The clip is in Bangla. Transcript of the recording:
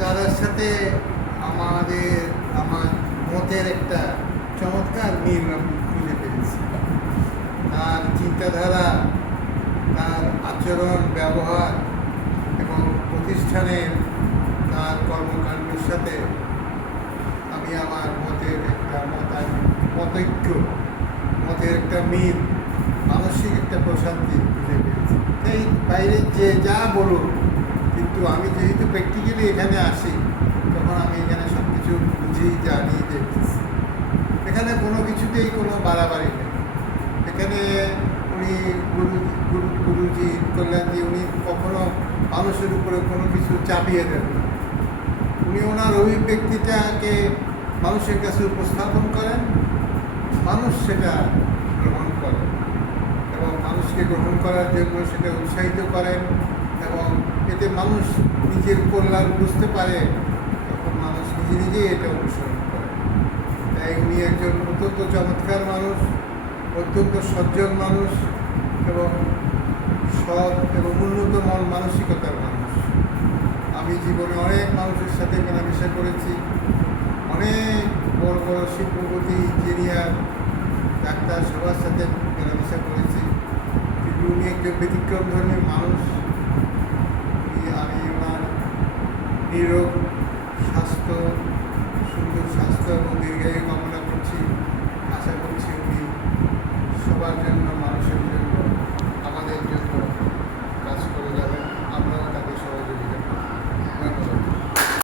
দাদার সাথে আমার মতের একটা চমৎকার মিল আমি খুঁজে পেয়েছি। তার চিন্তাধারা, তার আচরণ, ব্যবহার এবং প্রতিষ্ঠানের তার কর্মকাণ্ডের সাথে আমি আমার মতের একটা মতৈক্য, মতের একটা মিল, মানসিক একটা প্রশান্তি খুঁজে পেয়েছি। এই বাইরে যে যা বলুন, কিন্তু আমি যেহেতু প্র্যাকটিক্যালি এখানে আসি, তখন আমি এখানে সব কিছু বুঝি, জানি, দেখতেছি। এখানে কোনো কিছুতেই কোনো বাড়াবাড়ি নেই। এখানে উনি গুরুজি কল্যাণজি, উনি কখনো মানুষের উপরে কোনো কিছু চাপিয়ে দেন না। উনি ওনার অভিব্যক্তিটাকে মানুষের কাছে উপস্থাপন করেন, মানুষ সেটা গ্রহণ করে এবং মানুষকে গ্রহণ করার জন্য সেটা উৎসাহিত করেন, এবং এতে মানুষ নিজের কল্যাণ বুঝতে পারে, তখন মানুষ নিজে নিজেই এটা অনুসরণ করে। তাই উনি একজন অত্যন্ত চমৎকার মানুষ, অত্যন্ত সজ্জন মানুষ এবং সৎ এবং উন্নত মানসিকতার মানুষ। আমি জীবনে অনেক মানুষের সাথে মেলামেশা করেছি, অনেক বড় বড় শিল্পপতি, ইঞ্জিনিয়ার, ডাক্তার সবার সাথে মেলামেশা করেছি, কিন্তু উনি একজন ব্যতিক্রম ধর্মের মানুষ। আমি ওনার নিরোগ স্বাস্থ্য, সুন্দর স্বাস্থ্য এবং দীর্ঘায়ু